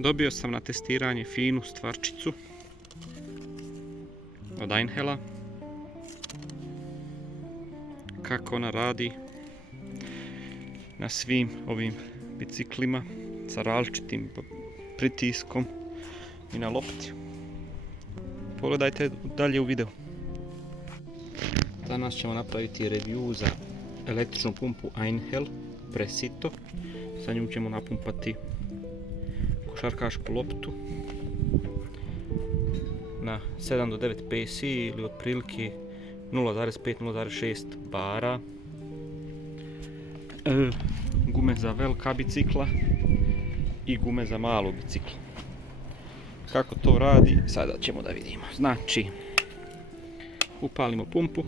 Dobio sam na testiranje finu stvarčicu od Einhella. Kako ona radi na svim ovim biciklima sa različitim pritiskom i na lopti. Pogledajte dalje u videu. Danas ćemo napraviti review za električnu pumpu Einhell Presito. Sa njom ćemo napumpati košarkašku loptu na 7 do 9 PSI ili otprilike 0,5-0,6 bara. Gume za velika bicikla i gume za malo bicikla. Kako to radi, sada ćemo da vidimo. Znači, upalimo pumpu,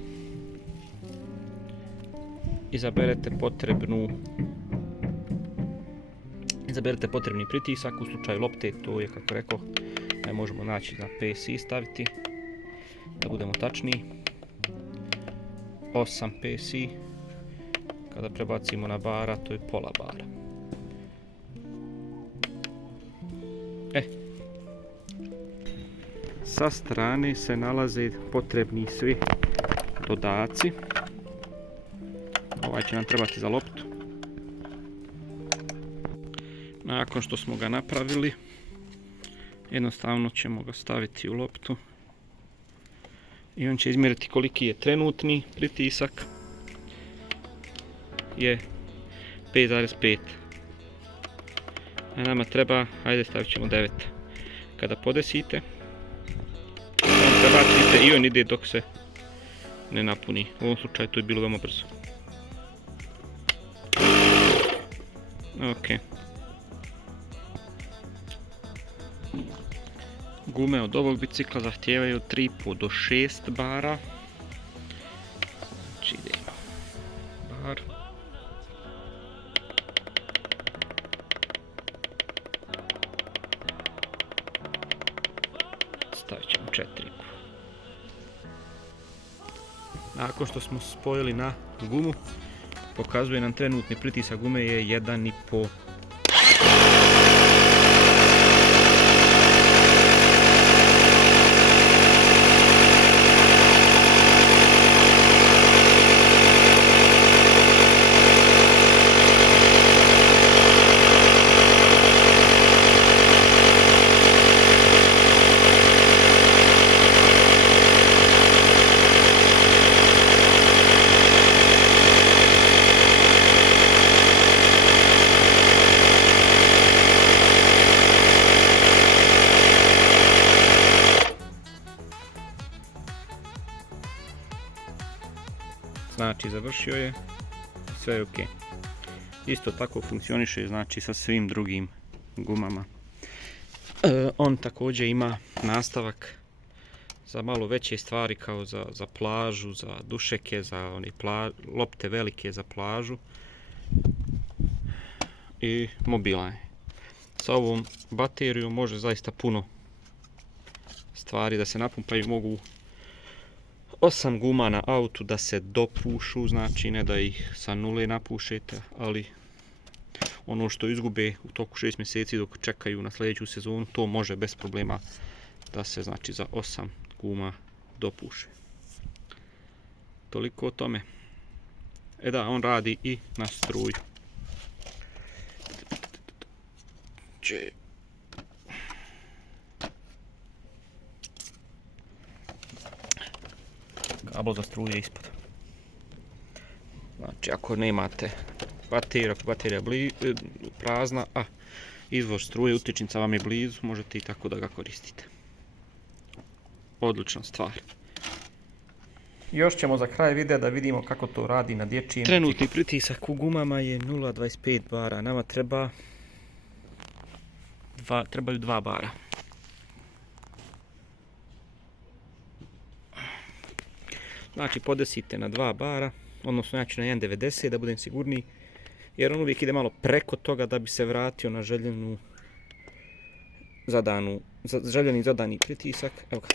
izaberete potrebni pritisak. U slučaju lopte to je, kako rekao, ne možemo naći na PSI staviti, da budemo tačniji, 8 PSI. Kada prebacimo na bara, to je pola bara. Sa strane se nalaze potrebni svi dodaci. Ovaj će nam trebati za loptu. Nakon što smo ga napravili, jednostavno ćemo ga staviti u loptu i on će izmjeriti koliki je trenutni pritisak. Je 5,5. A nama treba, ajde stavit ćemo 9. Kada podesite, prebacite i on ide dok se ne napuni. U ovom slučaju to je bilo veoma brzo. Ok. Gume od ovog bicikla zahtijevaju od 3,5 do 6 bara. Znači idemo bar. Stavit ćemo 4,5. Nakon što smo spojili na gumu, pokazuje nam trenutni pritisak gume je 1,5. Znači završio je, sve je ok. Isto tako funkcioniše, znači, sa svim drugim gumama. On također ima nastavak za malo veće stvari, kao za plažu, za dušeke, za one lopte velike za plažu i mobilne. Sa ovom baterijom može zaista puno stvari da se napumpaju. Mogu 8 guma na autu da se dopušu, znači ne da ih sa nule napušete, ali ono što izgube u toku 6 mjeseci dok čekaju na sljedeću sezonu, to može bez problema da se, znači, za 8 guma dopuše. Toliko o tome. Da, on radi i na struju. Kabel za struju je ispod. Znači, ako nemate bateriju, ako baterija prazna, a izvor struje, utičnica vam je blizu, možete i tako da ga koristite. Odlična stvar. Još ćemo za kraj videa da vidimo kako to radi na dječjim. Trenutni pritisak u gumama je 0,25 bara. Nama trebaju 2 bara. Znači, podesite na 2 bara, odnosno ja ću na 1,90 da budem sigurniji, jer on uvijek ide malo preko toga da bi se vratio na željeni zadani pritisak. Evo ga.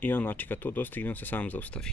I on, znači, kad to dostigne, on se sam zaustavi.